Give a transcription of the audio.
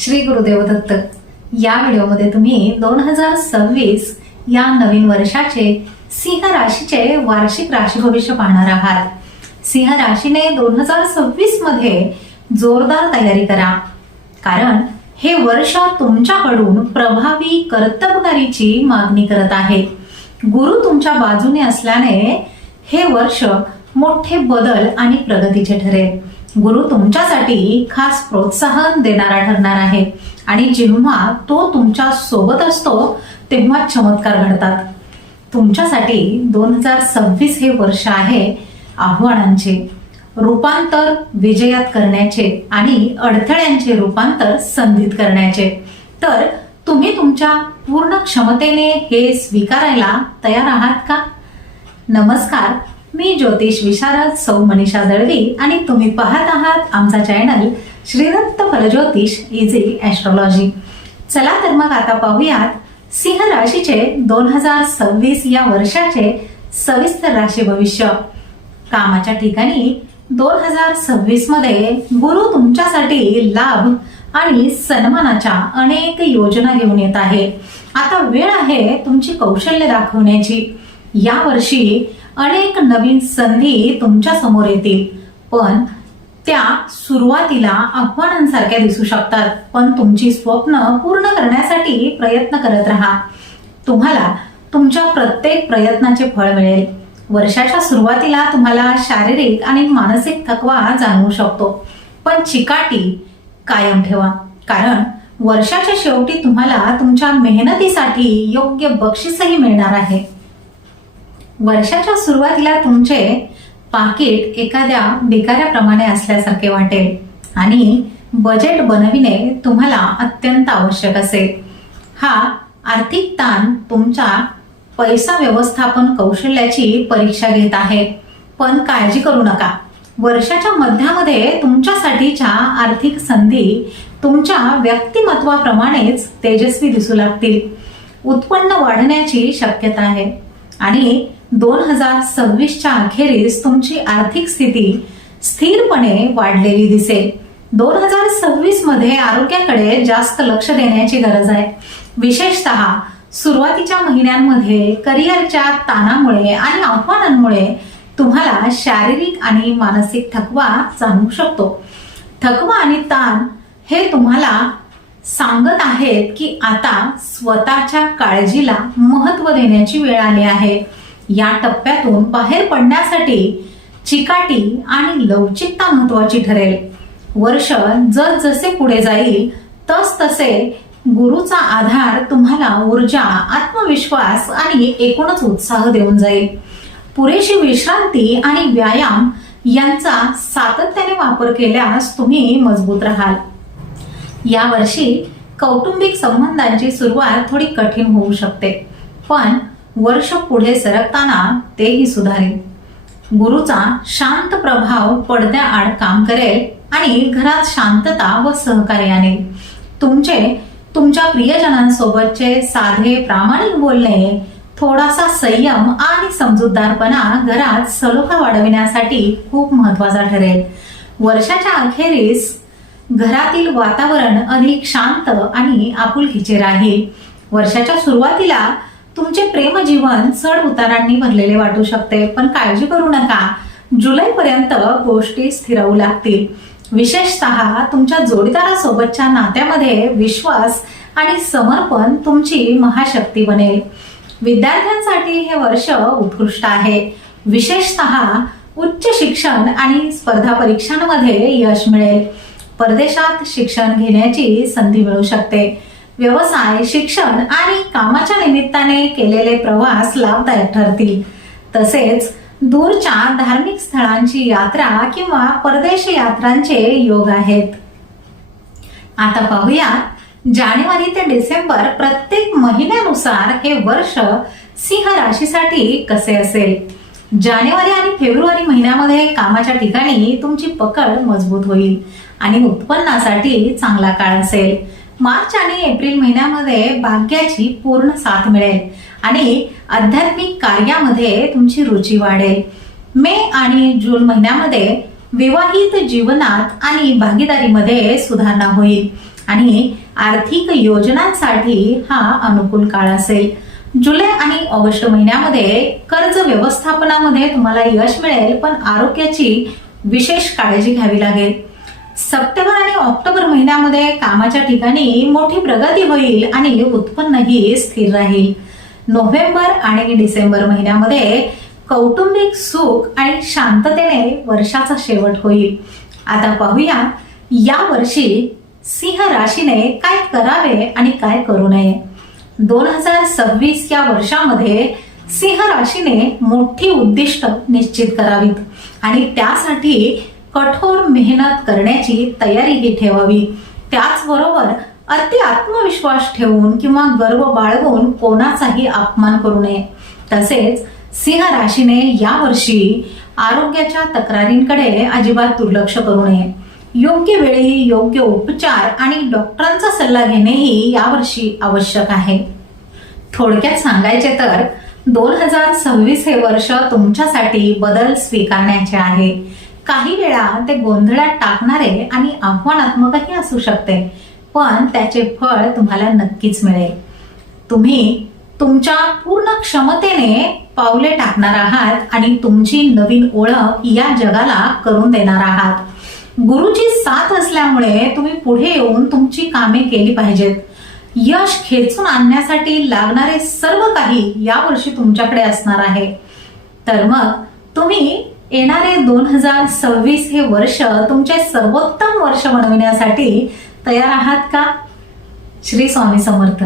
श्री गुरुदेव दत्त. या व्हिडिओमध्ये तुम्ही 2026 या नवीन वर्षाचे सिंह राशीचे वार्षिक राशी भविष्य पाहणार आहात. सिंह राशीने 2026 मध्ये जोरदार तयारी करा, कारण हे वर्ष तुमच्याकडून प्रभावी कर्तबगारीची मागणी करत आहे. गुरु तुमच्या बाजूने असल्याने हे वर्ष मोठे बदल आणि प्रगतीचे ठरेल. गुरु तुमच्यासाठी खास प्रोत्साहन देणारा ठरणार आहे आणि जेव्हा तो तुमच्या सोबत असतो तेव्हा चमत्कार घडतात. तुमच्यासाठी 2026 हे वर्ष आहे आव्हानांचे रूपांतर विजयात करण्याचे आणि अडथळ्यांचे रूपांतर संधीत करण्याचे. तर तुम्ही तुमच्या पूर्ण क्षमतेने हे स्वीकारायला तयार आहात का? नमस्कार, मी ज्योतिष विशारद सौ मनीषा दळवी आणि तुम्ही पाहत आहात आमचा चॅनल श्रीदत्त फलज्योतिष इझी ॲस्ट्रॉलॉजी. चला तर मग आता पाहूयात सिंह राशीचे 2026 या वर्षाचे सविस्तर राशी भविष्य. कामाच्या ठिकाणी 2026 मध्ये गुरु तुमच्यासाठी लाभ आणि सन्मानाच्या अनेक योजना घेऊन येत आहे. आता वेळ आहे तुमची कौशल्य दाखवण्याची. या वर्षी अनेक नवीन संधी तुमच्या समोर येतील, पण त्या सुरुवातीला आव्हानांसारख्या दिसू शकतात. पण तुमची स्वप्न पूर्ण करण्यासाठी प्रयत्न करत राहा. तुम्हाला तुमच्या प्रत्येक प्रयत्नाचे फळ मिळेल. वर्षाच्या सुरुवातीला तुम्हाला शारीरिक आणि मानसिक थकवा जाणवू शकतो, पण चिकाटी कायम ठेवा, कारण वर्षाच्या शेवटी तुम्हाला तुमच्या मेहनतीसाठी योग्य बक्षीसही मिळणार आहे. वर्षाच्या सुरुवातीला तुमचे पाकिट एखाद्या भिकाऱ्याप्रमाणे असल्यासारखे वाटेल आणि बजेट बनविणे तुम्हाला अत्यंत आवश्यक असेल. हा आर्थिक ताण तुमच्या पैसा व्यवस्थापन कौशल्याची परीक्षा घेत आहे, पण काळजी करू नका. वर्षाच्या मध्यामध्ये तुमच्यासाठीच्या आर्थिक संधी तुमच्या व्यक्तिमत्वाप्रमाणेच तेजस्वी दिसू लागतील. उत्पन्न वाढण्याची शक्यता आहे आणि 2026च्या अखेरीस तुमची आर्थिक स्थिती स्थिरपणे वाढलेली दिसेल. 2026 मध्ये आरोग्याकडे जास्त लक्ष देण्याची गरज आहे. विशेषतः सुरुवातीच्या महिन्यांमध्ये करिअरच्या ताणामुळे आणि आव्हानांमुळे तुम्हाला शारीरिक आणि मानसिक थकवा जाणवू शकतो. थकवा आणि ताण हे तुम्हाला सांगत आहेत की आता स्वतःच्या काळजीला महत्त्व देण्याची वेळ आली आहे. या टप्प्यातून बाहेर पडण्यासाठी चिकाटी आणि लवचिकता महत्वाची ठरेल. वर्ष जसे पुढे जाईल तसे गुरुचा आधार तुम्हाला ऊर्जा, आत्मविश्वास आणि एकूणच उत्साह देऊन जाईल. पुरेशी विश्रांती आणि व्यायाम यांचा सातत्याने वापर केल्यास तुम्ही मजबूत राहाल. या वर्षी कौटुंबिक संबंधांची सुरुवात थोडी कठीण होऊ शकते, पण वर्ष पुढे सरकताना तेही सुधारेल. गुरुचा शांत प्रभाव पडद्याआड काम करेल आणि घरात शांतता व सहकार्य आणेल. तुमच्या प्रियजनांसोबतचे साधे प्रामाणिक बोलणे, थोडासा संयम आणि समजूतदारपणा घरात सलोखा वाढविण्यासाठी खूप महत्वाचा ठरेल. वर्षाच्या अखेरीस घरातील वातावरण अधिक शांत आणि आपुलकीचे राहील. वर्षाच्या सुरुवातीला तुमचे प्रेमजीवन चढ उतारांनी भरलेले वाटू शकते, पण काळजी करू नका. जुलैपर्यंत गोष्टी स्थिरावू लागतील. विशेषतः तुमच्या जोडीदारासोबतच्या नात्यामध्ये विश्वास आणि समर्पण तुमची महाशक्ती बनेल. विद्यार्थ्यांसाठी हे वर्ष उत्कृष्ट आहे. विशेषतः उच्च शिक्षण आणि स्पर्धा परीक्षांमध्ये यश मिळेल. परदेशात शिक्षण घेण्याची संधी मिळू शकते. व्यवसाय, शिक्षण आणि कामाच्या निमित्ताने केलेले प्रवास लाभदायक ठरतील. तसेच दूरच्या धार्मिक स्थळांची यात्रा किंवा परदेश यात्रांचे योग आहेत. आता पाहूया जानेवारी ते डिसेंबर प्रत्येक महिन्यानुसार हे वर्ष सिंह राशीसाठी कसे असेल. जानेवारी आणि फेब्रुवारी महिन्यामध्ये कामाच्या ठिकाणी तुमची पकड मजबूत होईल आणि उत्पन्नासाठी चांगला काळ असेल. मार्च आणि एप्रिल महिन्यामध्ये भाग्याची पूर्ण साथ मिळेल आणि आध्यात्मिक कार्यामध्ये तुमची रुची वाढेल. मे आणि जून महिन्यामध्ये विवाहित जीवनात आणि भागीदारीमध्ये सुधारणा होईल आणि आर्थिक योजनांसाठी हा अनुकूल काळ असेल. जुलै आणि ऑगस्ट महिन्यामध्ये कर्ज व्यवस्थापनामध्ये तुम्हाला यश मिळेल, पण आरोग्याची विशेष काळजी घ्यावी लागेल. सप्टेंबर आणि ऑक्टोबर महिन्यामध्ये कामाच्या ठिकाणी मोठी प्रगती होईल आणि उत्पन्नही स्थिर राहील. नोव्हेंबर आणि डिसेंबर महिन्यामध्ये कौटुंबिक सुख आणि शांततेने वर्षाचा शेवट होईल. आता पाहूया या वर्षी सिंह राशीने काय करावे आणि काय करू नये. 2026 या वर्षामध्ये सिंह राशीने मोठी उद्दिष्ट निश्चित करावीत आणि त्यासाठी कठोर मेहनत करण्याची तयारीही ठेवावी. त्याचबरोबर अति आत्मविश्वास ठेवून किंवा गर्व बाळगून कोणाचाही अपमान करू नये. तसेच सिंह राशीने यावर्षी आरोग्याच्या तक्रारींकडे अजिबात दुर्लक्ष करू नये. योग्य वेळी योग्य उपचार आणि डॉक्टरांचा सल्ला घेणेही यावर्षी आवश्यक आहे. थोडक्यात सांगायचे तर 2026 हे वर्ष तुमच्यासाठी बदल स्वीकारण्याचे आहे. काही वेळा ते गोंधळात टाकणारे आणि आव्हानात्मकही असू शकते, पण त्याचे फळ तुम्हाला नक्कीच मिळेल. तुम्ही तुमच्या पूर्ण क्षमतेने पावले टाकणार आहात आणि तुमची नवीन ओळख या जगाला करून देणार आहात. गुरुची साथ असल्यामुळे तुम्ही पुढे येऊन तुमची कामे केली पाहिजेत. यश खेचून आणण्यासाठी लागणारे सर्व काही यावर्षी तुमच्याकडे असणार आहे. तर मग तुम्ही येणारे 2026 हे वर्ष तुमचे सर्वोत्तम वर्ष बनविण्यासाठी तयार आहात का? श्री स्वामी समर्थ.